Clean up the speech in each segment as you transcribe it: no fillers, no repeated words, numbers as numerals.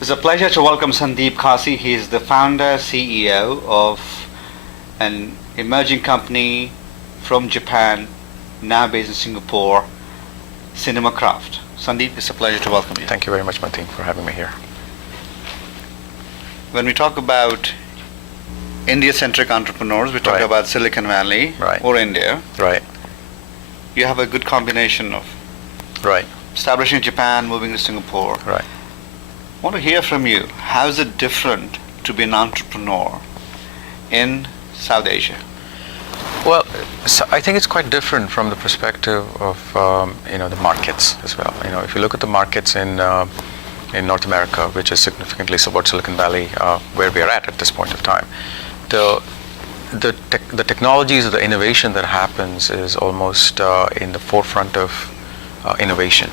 It's a pleasure to welcome Sandeep Casi. He is the founder, CEO of an emerging company from Japan, now based in Singapore, Cinemacraft. Sandeep, it's a pleasure to welcome you. Thank you very much, Martin, for having me here. When we talk about India-centric entrepreneurs, we talk Right. about Silicon Valley Right. or India. Right, You have a good combination of right, establishing Japan, moving to Singapore. right. I want to hear from you. How is it different to be an entrepreneur in South Asia? Well, so I think it's quite different from the perspective of the markets as well. If you look at the markets in North America, which is significantly about Silicon Valley, where we are at this point of time, the technologies or the innovation that happens is almost in the forefront of innovation.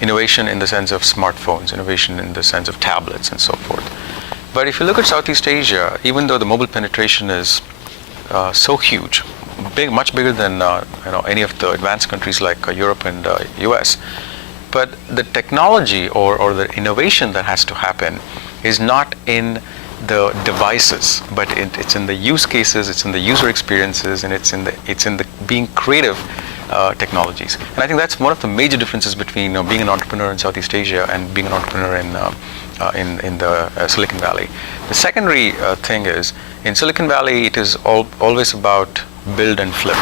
Innovation in the sense of smartphones, innovation in the sense of tablets and so forth. But if you look at Southeast Asia, even though the mobile penetration is so huge, much bigger than any of the advanced countries like Europe and US, but the technology or the innovation that has to happen is not in the devices, but it's in the use cases, it's in the user experiences, and it's in the being creative technologies. And I think that's one of the major differences between being an entrepreneur in Southeast Asia and being an entrepreneur in the Silicon Valley. The secondary thing is, in Silicon Valley, it is always about build and flip,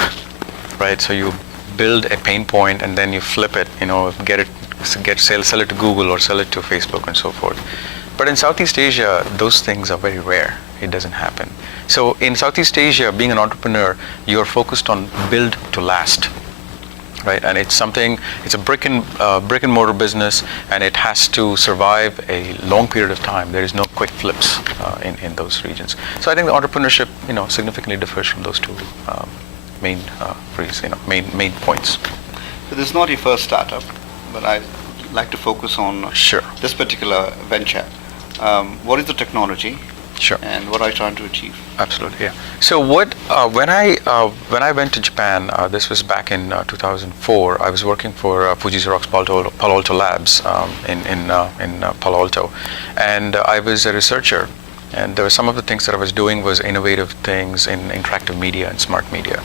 right? So you build a pain point and then you flip it, sell it to Google or sell it to Facebook and so forth. But in Southeast Asia, those things are very rare. It doesn't happen. So in Southeast Asia, being an entrepreneur, you're focused on build to last, right? And it's a brick and mortar business, and it has to survive a long period of time. There is no quick flips in those regions. So I think the entrepreneurship, significantly differs from those two main points. So this is not your first startup, but I'd like to focus on Sure. this particular venture. What is the technology? Sure. And what are you trying to achieve? Absolutely, yeah. So when I went to Japan, this was back in 2004. I was working for Fuji Xerox Palo Alto Labs in Palo Alto, and I was a researcher. And there were some of the things that I was doing was innovative things in interactive media and smart media.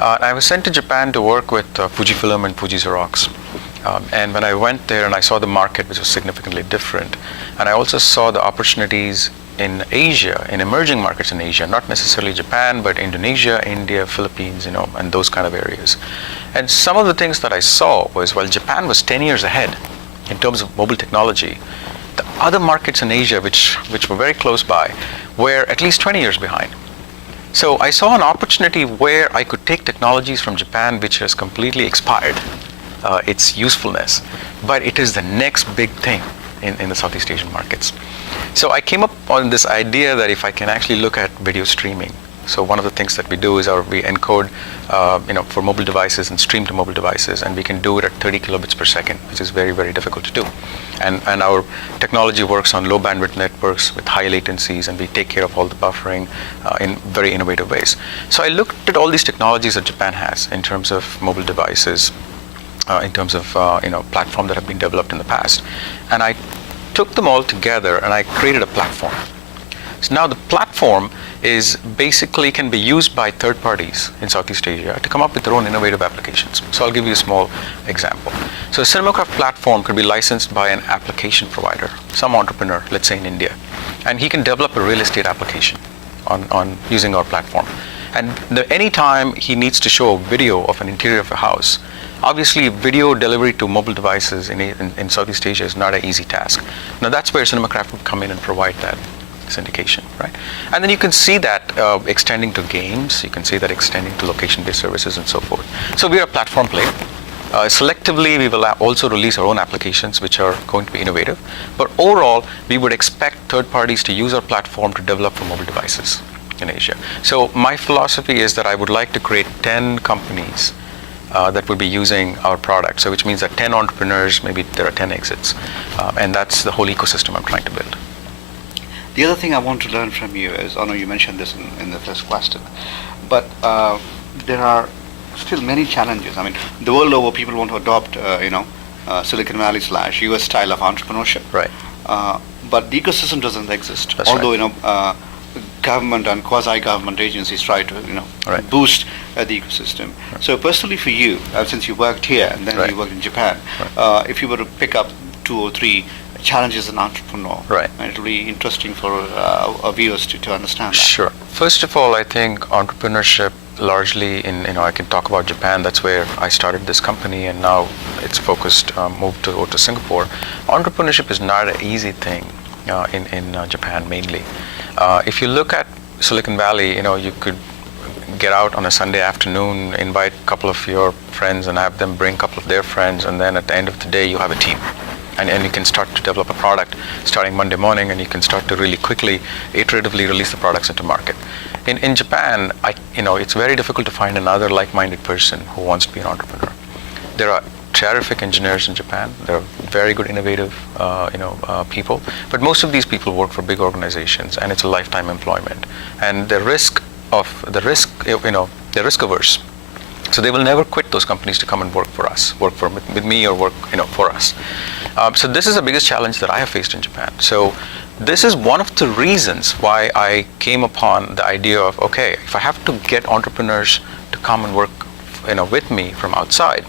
I was sent to Japan to work with Fujifilm and Fuji Xerox. And when I went there and I saw the market, which was significantly different, and I also saw the opportunities in Asia, in emerging markets in Asia, not necessarily Japan, but Indonesia, India, Philippines, and those kind of areas. And some of the things that I saw was, while Japan was 10 years ahead in terms of mobile technology, the other markets in Asia, which were very close by, were at least 20 years behind. So I saw an opportunity where I could take technologies from Japan, which has completely expired its usefulness, but it is the next big thing in the Southeast Asian markets. So I came up on this idea that if I can actually look at video streaming, so one of the things that we do is we encode for mobile devices and stream to mobile devices, and we can do it at 30 kilobits per second, which is very, very difficult to do. And our technology works on low bandwidth networks with high latencies, and we take care of all the buffering in very innovative ways. So I looked at all these technologies that Japan has in terms of mobile devices, in terms of platform that have been developed in the past, and I took them all together and I created a platform. So now the platform is basically can be used by third parties in Southeast Asia to come up with their own innovative applications. So I'll give you a small example. So a Cinemacraft platform could be licensed by an application provider, some entrepreneur, let's say in India, and he can develop a real estate application on using our platform. And anytime he needs to show a video of an interior of a house, obviously video delivery to mobile devices in Southeast Asia is not an easy task. Now that's where Cinemacraft would come in and provide that syndication, right? And then you can see that extending to games, you can see that extending to location-based services and so forth. So we are a platform player. Selectively, we will also release our own applications, which are going to be innovative. But overall, we would expect third parties to use our platform to develop for mobile devices in Asia. So my philosophy is that I would like to create 10 companies that would be using our product. So which means that 10 entrepreneurs, maybe there are 10 exits. And that's the whole ecosystem I'm trying to build. The other thing I want to learn from you is, I know you mentioned this in the first question, but there are still many challenges. I mean, the world over, people want to adopt, Silicon Valley / US style of entrepreneurship. Right. but the ecosystem doesn't exist. That's Although right. Government and quasi-government agencies try to Right. boost the ecosystem. So personally for you, since you worked here and then Right. you worked in Japan, if you were to pick up 2 or 3 challenges as an entrepreneur, Right. it will be interesting for our viewers to understand that. Sure. First of all, I think entrepreneurship largely I can talk about Japan. That's where I started this company, and now it's focused, moved to over to Singapore. Entrepreneurship is not an easy thing in Japan mainly. If you look at Silicon Valley, you could get out on a Sunday afternoon, invite a couple of your friends and have them bring a couple of their friends, and then at the end of the day you have a team. And you can start to develop a product starting Monday morning, and you can start to really quickly, iteratively release the products into market. In Japan, it's very difficult to find another like-minded person who wants to be an entrepreneur. There are terrific engineers in Japan. There are very good, innovative, people. But most of these people work for big organizations, and it's a lifetime employment. And they're risk averse. So they will never quit those companies to come and work with me, or work for us. So this is the biggest challenge that I have faced in Japan. So this is one of the reasons why I came upon the idea of, okay, if I have to get entrepreneurs to come and work with me from outside,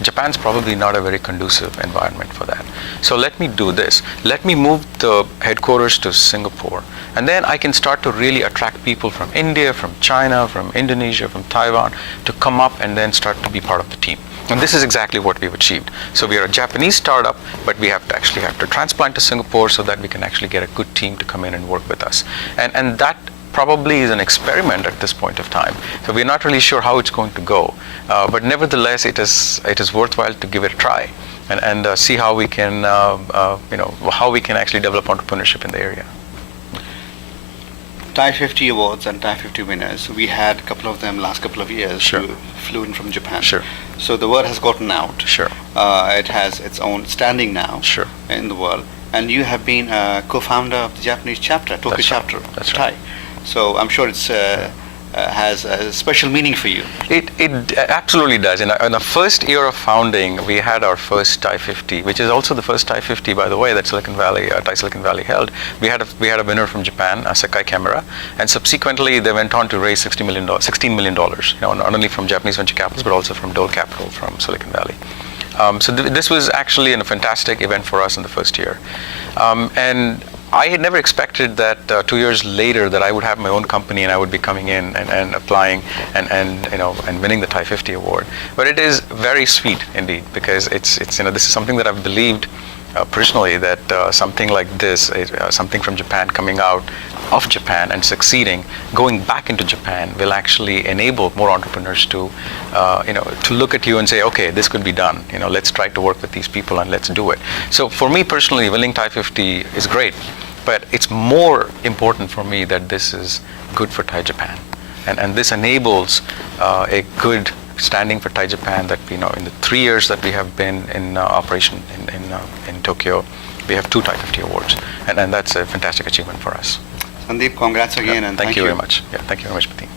Japan's probably not a very conducive environment for that. So let me do this. Let me move the headquarters to Singapore, and then I can start to really attract people from India, from China, from Indonesia, from Taiwan to come up and then start to be part of the team. And this is exactly what we've achieved. So we are a Japanese startup, but we have to transplant to Singapore so that we can actually get a good team to come in and work with us. And that probably is an experiment at this point of time. So we're not really sure how it's going to go, but nevertheless, it is worthwhile to give it a try and see how we can actually develop entrepreneurship in the area. TiE50 awards and TiE50 winners, we had a couple of them last couple of years. Sure. Who flew in from Japan. Sure. So the word has gotten out. Sure. It has its own standing now. Sure. In the world. And you have been a co-founder of the Japanese chapter, Tokyo That's right. chapter. That's TiE. right. So I'm sure it's has a special meaning for you. It absolutely does. In the first year of founding, we had our first TiE50, which is also the first TiE50, by the way, that TiE Silicon Valley held. We had a winner from Japan, Sekai Camera, and subsequently they went on to raise $16 million, not only from Japanese venture capitals but also from Dole Capital from Silicon Valley. So this was actually a fantastic event for us in the first year, and I had never expected that 2 years later that I would have my own company and I would be coming in and applying and winning the TiE50 award. But it is very sweet indeed, because it's this is something that I've believed personally, that something like this, something from Japan coming out of Japan and succeeding, going back into Japan will actually enable more entrepreneurs to look at you and say, okay, this could be done. Let's try to work with these people and let's do it. So for me personally, winning TiE50 is great, but it's more important for me that this is good for TiE Japan, and this enables a good standing for TiE Japan. That in the 3 years that we have been in operation in Tokyo, we have 2 TiE50 awards, and that's a fantastic achievement for us. Sandeep, congrats again, and thank you very much. Yeah, thank you very much, Prateek.